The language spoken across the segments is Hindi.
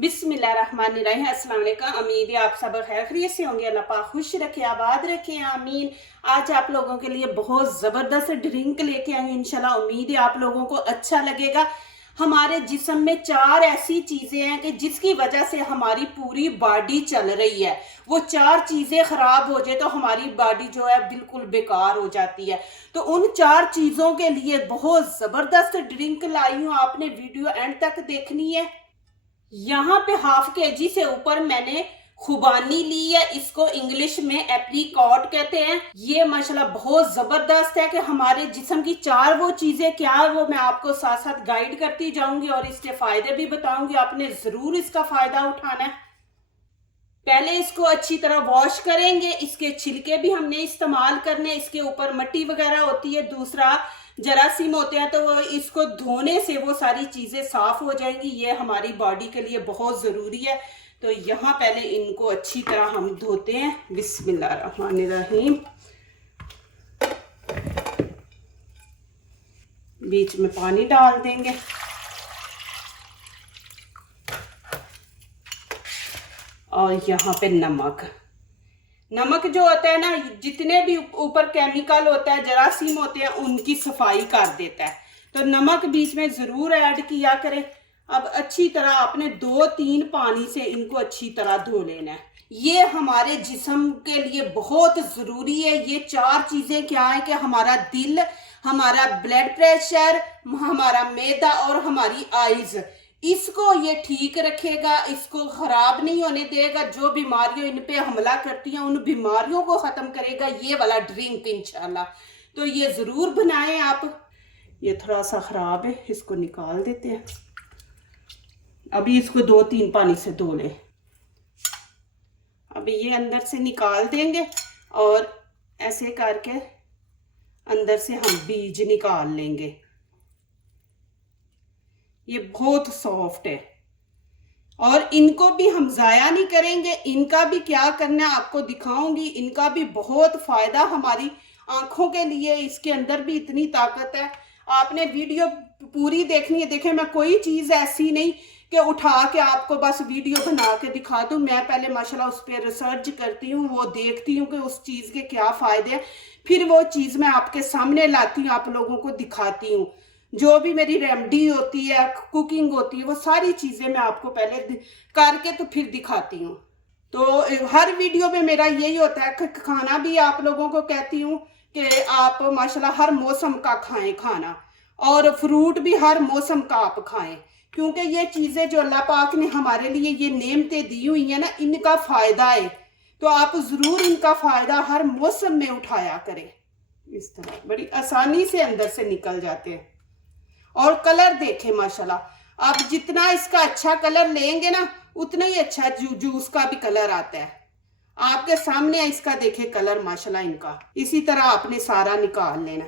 बिस्मिल्लाहिर्रहमानिर्रहीम। अस्सलाम वालेकुम। उम्मीद है आप सब खैर खैरियत से होंगे। अल्लाह पाक खुश रखे, आबाद रखे, आमीन। आज आप लोगों के लिए बहुत ज़बरदस्त ड्रिंक लेके आए इंशाल्लाह। उम्मीद है आप लोगों को अच्छा लगेगा। हमारे जिस्म में 4 ऐसी चीज़ें हैं कि जिसकी वजह से हमारी पूरी बॉडी चल रही है। वो 4 चीज़ें ख़राब हो जाए तो हमारी बॉडी जो है बिल्कुल बेकार हो जाती है। तो उन 4 चीज़ों के लिए बहुत ज़बरदस्त ड्रिंक लाई हूँ, आपने वीडियो एंड तक देखनी है। यहाँ पे ½ kg से ऊपर मैंने खुबानी ली है। इसको इंग्लिश में एप्रीकॉट कहते हैं। ये माशाल्लाह बहुत जबरदस्त है कि हमारे जिस्म की 4 वो चीजें क्या है वो मैं आपको साथ साथ गाइड करती जाऊंगी और इसके फायदे भी बताऊंगी। आपने जरूर इसका फायदा उठाना है। पहले इसको अच्छी तरह वॉश करेंगे। इसके छिलके भी हमने इस्तेमाल करने, इसके ऊपर मिट्टी वगैरह होती है। दूसरा जरासीम होते हैं, तो वो इसको धोने से वो सारी चीज़ें साफ हो जाएंगी। ये हमारी बॉडी के लिए बहुत ज़रूरी है। तो यहाँ पहले इनको अच्छी तरह हम धोते हैं। बिस्मिल्लाहिर्रहमानिर्रहीम। बीच में पानी डाल देंगे और यहाँ पे नमक जो होता है ना, जितने भी ऊपर केमिकल होता है, जरासीम होते हैं, उनकी सफाई कर देता है। तो नमक बीच में ज़रूर ऐड किया करें। अब अच्छी तरह आपने 2-3 पानी से इनको अच्छी तरह धो लेना है। ये हमारे जिस्म के लिए बहुत ज़रूरी है। ये 4 चीज़ें क्या है कि हमारा दिल, हमारा ब्लड प्रेशर, हमारा मैदा और हमारी आइज़, इसको ये ठीक रखेगा, इसको खराब नहीं होने देगा। जो बीमारियों इन पे हमला करती हैं उन बीमारियों को ख़त्म करेगा ये वाला ड्रिंक इंशाल्लाह। तो ये ज़रूर बनाएं आप। ये थोड़ा सा ख़राब है, इसको निकाल देते हैं। अभी इसको 2-3 पानी से धो लें। अभी ये अंदर से निकाल देंगे और ऐसे करके अंदर से हम बीज निकाल लेंगे। ये बहुत सॉफ्ट है और इनको भी हम ज़ाया नहीं करेंगे। इनका भी क्या करना है आपको दिखाऊंगी। इनका भी बहुत फ़ायदा हमारी आंखों के लिए। इसके अंदर भी इतनी ताकत है। आपने वीडियो पूरी देखनी है। देखें, मैं कोई चीज़ ऐसी नहीं कि उठा के आपको बस वीडियो बना के दिखा दूँ। मैं पहले माशाल्लाह उस पर रिसर्च करती हूँ, वो देखती हूँ कि उस चीज़ के क्या फ़ायदे हैं, फिर वो चीज़ मैं आपके सामने लाती हूँ, आप लोगों को दिखाती हूँ। जो भी मेरी रेमेडी होती है, कुकिंग होती है, वो सारी चीज़ें मैं आपको पहले करके तो फिर दिखाती हूँ। तो हर वीडियो में मेरा यही होता है कि खाना भी आप लोगों को कहती हूँ कि आप माशाल्लाह हर मौसम का खाएं खाना, और फ्रूट भी हर मौसम का आप खाएं, क्योंकि ये चीज़ें जो अल्लाह पाक ने हमारे लिए ये नेमतें दी हुई हैं ना, इनका फ़ायदा है। तो आप ज़रूर इनका फ़ायदा हर मौसम में उठाया करें। इस तरह बड़ी आसानी से अंदर से निकल जाते हैं। और कलर देखें माशाल्लाह, आप जितना इसका अच्छा कलर लेंगे ना उतना ही अच्छा जूस का भी कलर आता है। आपके सामने इसका देखें कलर माशाल्लाह इनका। इसी तरह आपने सारा निकाल लेना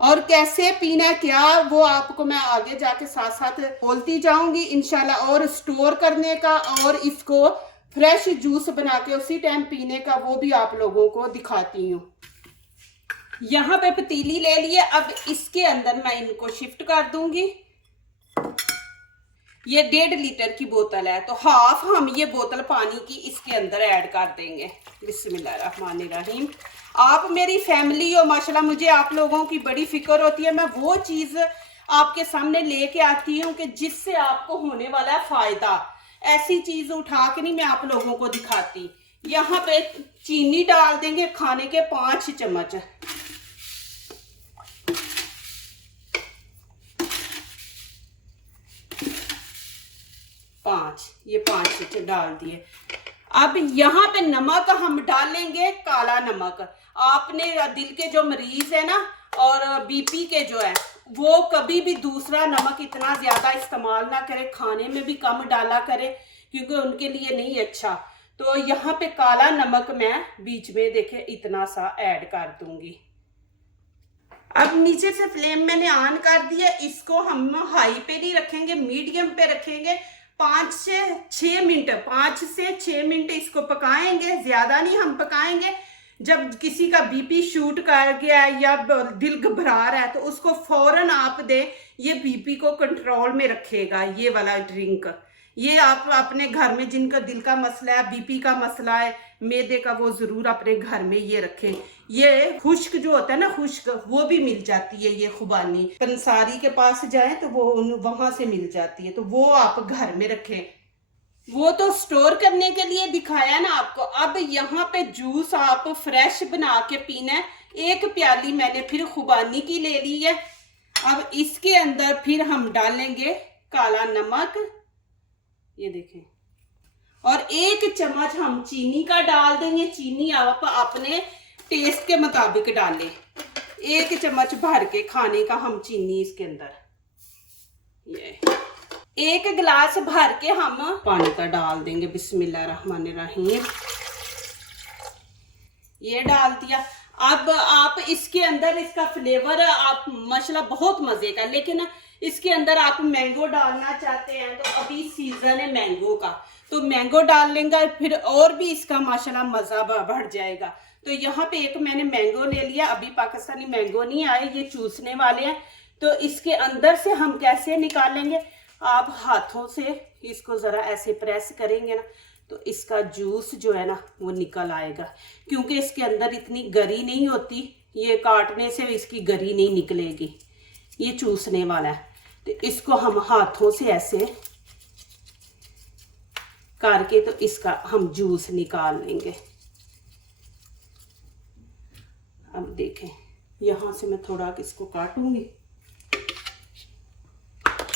और कैसे पीना है क्या, वो आपको मैं आगे जाके साथ साथ बोलती जाऊंगी इंशाल्लाह। और स्टोर करने का और इसको फ्रेश जूस बना के उसी टाइम पीने का वो भी आप लोगों को दिखाती हूँ। यहाँ पे पतीली ले लिए। अब इसके अंदर मैं इनको शिफ्ट कर दूंगी। ये 1.5 लीटर की बोतल है, तो हाफ हम ये बोतल पानी की इसके अंदर ऐड कर देंगे। बिस्मिल्लाहिर्रहमानिर्रहीम। आप मेरी फैमिली हो माशाल्लाह, मुझे आप लोगों की बड़ी फिक्र होती है। मैं वो चीज़ आपके सामने लेके आती हूँ कि जिससे आपको होने वाला है फ़ायदा। ऐसी चीज़ उठा के नहीं मैं आप लोगों को दिखाती। यहाँ पे चीनी डाल देंगे, खाने के 5 चम्मच। ये 5 डाल दिए। अब यहाँ पे नमक हम डालेंगे, काला नमक। आपने दिल के जो मरीज है ना और बीपी के जो है, वो कभी भी दूसरा नमक इतना ज्यादा इस्तेमाल ना करे, खाने में भी कम डाला करे, क्योंकि उनके लिए नहीं अच्छा। तो यहाँ पे काला नमक मैं बीच में देखे इतना सा ऐड कर दूंगी। अब नीचे से फ्लेम मैंने ऑन कर दिया। इसको हम हाई पे नहीं रखेंगे, मीडियम पे रखेंगे। 5 से 6 मिनट इसको पकाएंगे, ज्यादा नहीं हम पकाएंगे। जब किसी का बीपी शूट कर गया या दिल घबरा रहा है तो उसको फौरन आप दे, ये बीपी को कंट्रोल में रखेगा ये वाला ड्रिंक। ये आप अपने घर में जिनका दिल का मसला है, बीपी का मसला है, मैदे का, वो जरूर अपने घर में ये रखें। ये खुश्क जो होता है ना, खुश्क, वो भी मिल जाती है। ये खुबानी पंसारी के पास जाए तो वो वहां से मिल जाती है, तो वो आप घर में रखें। वो तो स्टोर करने के लिए दिखाया ना आपको। अब यहाँ पे जूस आप फ्रेश बना के पीना है। 1 प्याली मैंने फिर खुबानी की ले ली है। अब इसके अंदर फिर हम डालेंगे काला नमक, ये देखें, और 1 चम्मच हम चीनी का डाल देंगे। चीनी आप अपने टेस्ट के मुताबिक डालें। 1 चम्मच भर के खाने का हम चीनी इसके अंदर, ये 1 गिलास भर के हम पानी का डाल देंगे। बिस्मिल्लाहिर्रहमानिर्रहीम, ये डाल दिया। अब आप इसके अंदर इसका फ्लेवर आप माशाल्लाह बहुत मजे का, लेकिन इसके अंदर आप मैंगो डालना चाहते हैं तो अभी सीजन है मैंगो का, तो मैंगो डाल लेंगे, फिर और भी इसका माशाल्लाह मजा बढ़ जाएगा। तो यहाँ पे एक मैंने मैंगो ले लिया। अभी पाकिस्तानी मैंगो नहीं आए, ये चूसने वाले हैं। तो इसके अंदर से हम कैसे निकालेंगे, आप हाथों से इसको जरा ऐसे प्रेस करेंगे ना, तो इसका जूस जो है ना वो निकल आएगा। क्योंकि इसके अंदर इतनी गरी नहीं होती, ये काटने से इसकी गरी नहीं निकलेगी, ये चूसने वाला है। तो इसको हम हाथों से ऐसे करके तो इसका हम जूस निकाल लेंगे। अब देखें, यहां से मैं थोड़ा इसको काटूंगी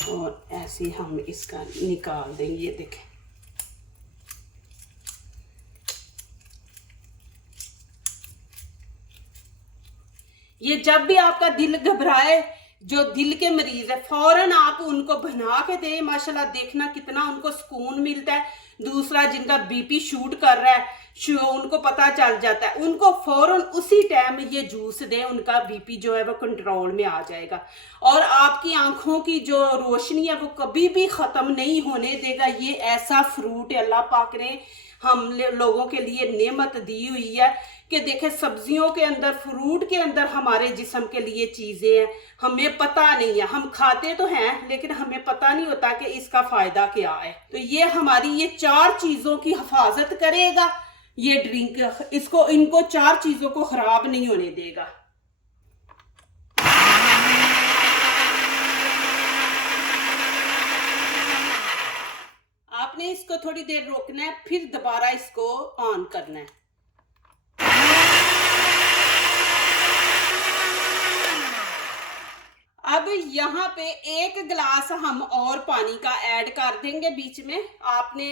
और ऐसे हम इसका निकाल देंगे। ये देखें, ये जब भी आपका दिल घबराए, जो दिल के मरीज है, फौरन आप उनको बना के दें। माशाल्लाह देखना कितना उनको सुकून मिलता है। दूसरा, जिनका बीपी शूट कर रहा है, उनको पता चल जाता है, उनको फौरन उसी टाइम ये जूस दें, उनका बीपी जो है वो कंट्रोल में आ जाएगा। और आपकी आंखों की जो रोशनी है वो कभी भी ख़त्म नहीं होने देगा। ये ऐसा फ्रूट अल्लाह पाक ने हम लोगों के लिए नेमत दी हुई है कि देखें, सब्जियों के अंदर, फ्रूट के अंदर हमारे जिस्म के लिए चीज़ें हैं, हमें पता नहीं है। हम खाते तो हैं लेकिन हमें पता नहीं होता कि इसका फ़ायदा क्या है। तो ये हमारी ये 4 चीज़ों की हिफाजत करेगा। ये ड्रिंक इनको 4 चीज़ों को ख़राब नहीं होने देगा। आपने इसको थोड़ी देर रोकना है, फिर दोबारा इसको ऑन करना है। अब यहाँ पे 1 गिलास हम और पानी का ऐड कर देंगे बीच में। आपने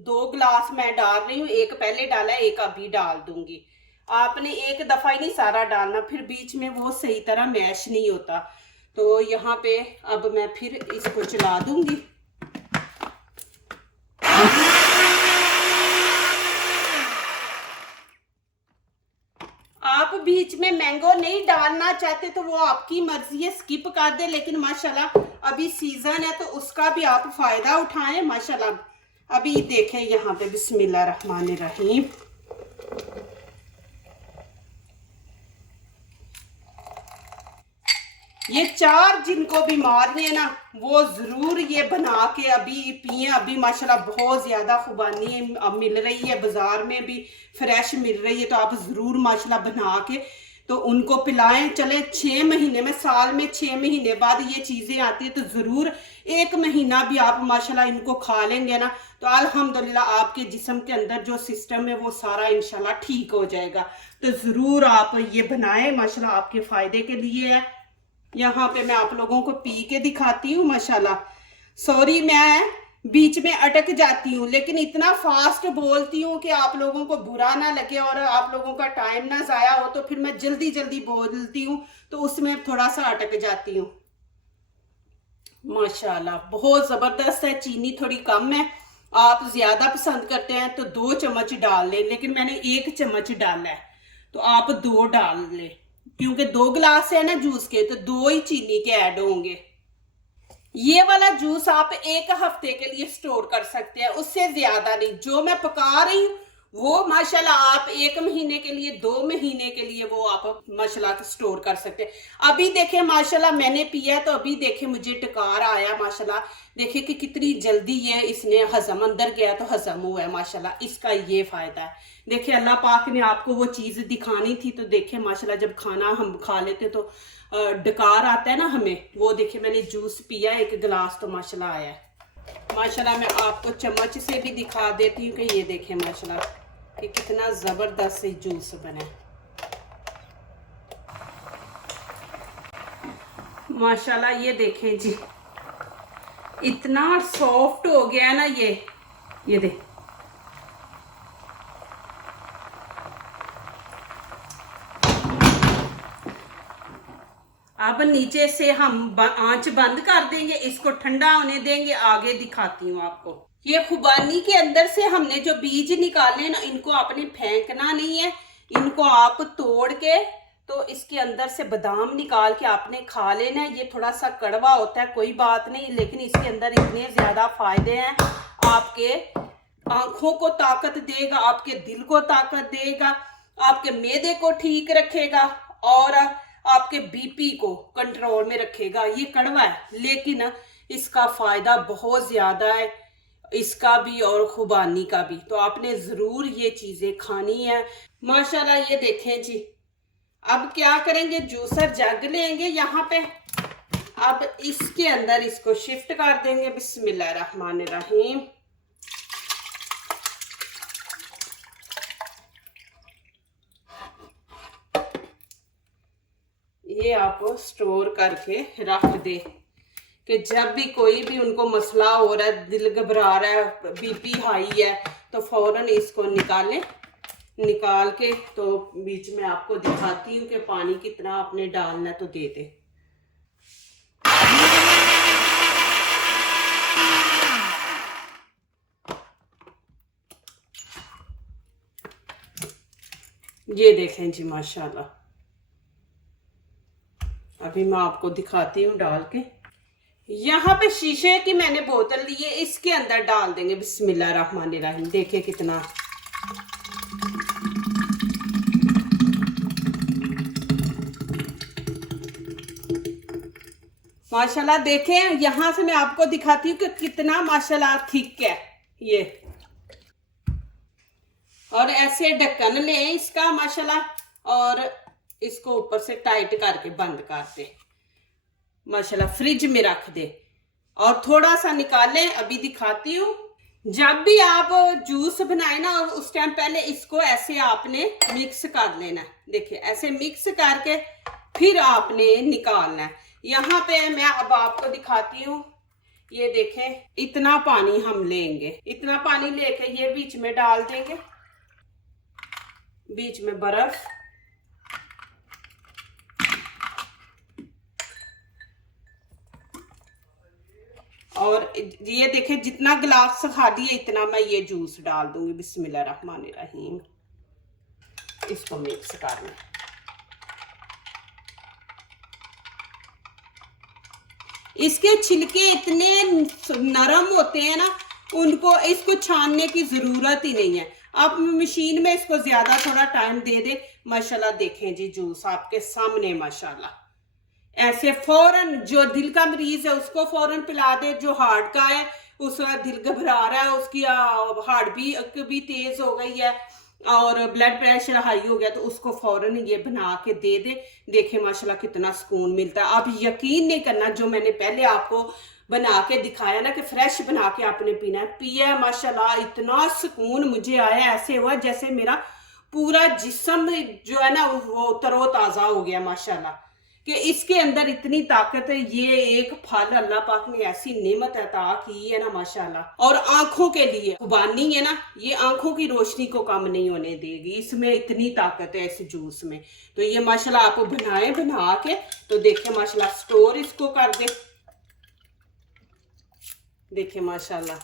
2 गिलास मैं डाल रही हूँ, 1 पहले डाला है, 1 अभी डाल दूंगी। आपने एक दफा ही नहीं सारा डालना, फिर बीच में वो सही तरह मैश नहीं होता। तो यहाँ पे अब मैं फिर इसको चला दूंगी। आप बीच में मैंगो नहीं डालना चाहते तो वो आपकी मर्जी है, स्किप कर दे। लेकिन माशाल्लाह अभी सीजन है तो उसका भी आप फायदा उठाएं माशाल्लाह। अभी देखें यहाँ पे, बिस्मिल्लाहिर्रहमानिर्रहीम, ये 4 जिनको बीमारी है ना वो जरूर ये बना के अभी पिए। अभी माशाल्लाह बहुत ज्यादा खुबानी मिल रही है, बाजार में भी फ्रेश मिल रही है, तो आप जरूर माशाल्लाह बना के तो उनको पिलाएं। चले 6 महीने में, साल में 6 महीने बाद ये चीजें आती है, तो जरूर 1 महीना भी आप माशाल्लाह इनको खा लेंगे ना तो अल्हम्दुलिल्लाह आपके जिस्म के अंदर जो सिस्टम है वो सारा इंशाल्लाह ठीक हो जाएगा। तो जरूर आप ये बनाएं, माशाल्लाह आपके फायदे के लिए है। यहाँ पे मैं आप लोगों को पी के दिखाती हूँ माशाल्लाह। सॉरी मैं बीच में अटक जाती हूँ, लेकिन इतना फास्ट बोलती हूँ कि आप लोगों को बुरा ना लगे और आप लोगों का टाइम ना ज़ाया हो, तो फिर मैं जल्दी जल्दी बोलती हूँ तो उसमें थोड़ा सा अटक जाती हूँ। माशाल्लाह बहुत ज़बरदस्त है। चीनी थोड़ी कम है, आप ज़्यादा पसंद करते हैं तो 2 चम्मच डाल लें, लेकिन मैंने 1 चम्मच डाला है तो आप 2 डाल लें, क्योंकि 2 गिलास है ना जूस के, तो 2 ही चीनी के ऐड होंगे। ये वाला जूस आप 1 हफ्ते के लिए स्टोर कर सकते हैं, उससे ज्यादा नहीं। जो मैं पका रही हूँ वो माशाल्लाह आप 1 महीने के लिए, 2 महीने के लिए वो आप माशाल्लाह स्टोर कर सकते हैं। अभी देखे माशाल्लाह मैंने पिया तो अभी देखे मुझे टकार आया माशाल्लाह। देखिए कि कितनी जल्दी है इसने हजम, अंदर गया तो हजम हुआ है माशाल्लाह। इसका ये फायदा है। देखिए अल्लाह पाक ने आपको वो चीज़ दिखानी थी तो देखे माशाल्लाह जब खाना हम खा लेते तो डकार आता है ना हमें, वो देखिए मैंने जूस पिया 1 गिलास तो माशाल्लाह आया है। माशाल्लाह मैं आपको चम्मच से भी दिखा देती हूँ कि ये देखें माशाल्लाह कि कितना ज़बरदस्त जूस बना है माशाल्लाह। ये देखें जी इतना सॉफ्ट हो गया है ना ये देख। अब नीचे से हम आंच बंद कर देंगे, इसको ठंडा होने देंगे, आगे दिखाती हूँ आपको। ये खुबानी के अंदर से हमने जो बीज निकाले ना, इनको आपने फेंकना नहीं है, इनको आप तोड़ के तो इसके अंदर से बादाम निकाल के आपने खा लेना है। ये थोड़ा सा कड़वा होता है, कोई बात नहीं, लेकिन इसके अंदर इतने ज्यादा फायदे हैं। आपके आंखों को ताकत देगा, आपके दिल को ताकत देगा, आपके मैदे को ठीक रखेगा और आपके बीपी को कंट्रोल में रखेगा। ये कड़वा है लेकिन इसका फायदा बहुत ज्यादा है, इसका भी और खुबानी का भी। तो आपने जरूर ये चीजें खानी है माशाल्लाह। ये देखें जी अब क्या करेंगे, जूसर जग लेंगे यहाँ पे। अब इसके अंदर इसको शिफ्ट कर देंगे। बिस्मिल्लाहिर्रहमानिर्रहीम। ये आप स्टोर करके रख दे कि जब भी कोई भी उनको मसला हो रहा है, दिल घबरा रहा है, बीपी हाई है, तो फौरन इसको निकाल के तो बीच में आपको दिखाती हूँ कि पानी कितना आपने डालना तो दे दे। ये देखें जी माशाल्लाह। अभी मैं आपको दिखाती हूँ डाल के। यहाँ पे शीशे की मैंने बोतल ली है, इसके अंदर डाल देंगे। बिस्मिल्लाहिर्रहमानिर्रहीम। देखिए कितना माशाल्लाह। देखें यहाँ से मैं आपको दिखाती हूँ कि कितना माशाल्लाह थिक है ये। और ऐसे ढक्कन लें इसका माशाल्लाह और इसको ऊपर से टाइट करके बंद कर दे माशाल्लाह। फ्रिज में रख दे और थोड़ा सा निकालें। अभी दिखाती हूँ। जब भी आप जूस बनाए ना उस टाइम पहले इसको ऐसे आपने मिक्स कर लेना है। देखिए ऐसे मिक्स करके फिर आपने निकालना है। यहाँ पे मैं अब आपको दिखाती हूँ। ये देखें इतना पानी हम लेंगे, इतना पानी लेके ये बीच में डाल देंगे, बीच में बर्फ, और ये देखें जितना गिलास खाली है इतना मैं ये जूस डाल दूंगी। बिस्मिल्लाहिर्रहमानिर्रहीम। इसको मिक्स करना। इसके छिलके इतने नरम होते हैं ना, उनको इसको छानने की जरूरत ही नहीं है। आप मशीन में इसको ज्यादा थोड़ा टाइम दे दे माशाल्लाह। देखें जी जूस आपके सामने माशाल्लाह। ऐसे फौरन जो दिल का मरीज है उसको फौरन पिला दे, जो हार्ट का है उसका दिल घबरा रहा है, उसकी हार्ट भी तेज हो गई है और ब्लड प्रेशर हाई हो गया, तो उसको फौरन ये बना के दे दे। देखे माशाल्लाह कितना सुकून मिलता है। आप यकीन नहीं करना, जो मैंने पहले आपको बना के दिखाया ना कि फ्रेश बना के आपने पीना है, पिया माशाल्लाह इतना सुकून मुझे आया। ऐसे हुआ जैसे मेरा पूरा जिस्म जो है ना वो तरोताजा हो गया माशाल्लाह। कि इसके अंदर इतनी ताकत है। ये एक फल अल्लाह पाक ने ऐसी नेमत अता की है ना माशाल्लाह। और आंखों के लिए खुबानी है ना, ये आंखों की रोशनी को कम नहीं होने देगी। इसमें इतनी ताकत है इस जूस में। तो ये माशाल्लाह आप बना के तो देखे माशाल्लाह स्टोर इसको कर दे। देखे माशाल्लाह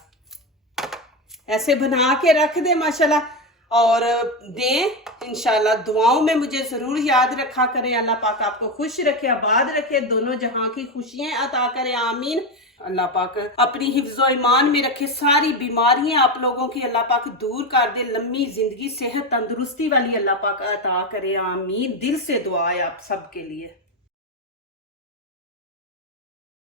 ऐसे बना के रख दे माशाल्लाह और दें। इंशाल्लाह दुआओं में मुझे ज़रूर याद रखा करें। अल्लाह पाक आपको खुश रखे, आबाद रखे, दोनों जहां की खुशियां अता करे, आमीन। अल्लाह पाक अपनी हिफ्ज़ो ईमान में रखे, सारी बीमारियां आप लोगों की अल्लाह पाक दूर कर दे, लंबी जिंदगी, सेहत, तंदुरुस्ती वाली अल्लाह पाक अता करे। आमीन। दिल से दुआ है आप सब के लिए।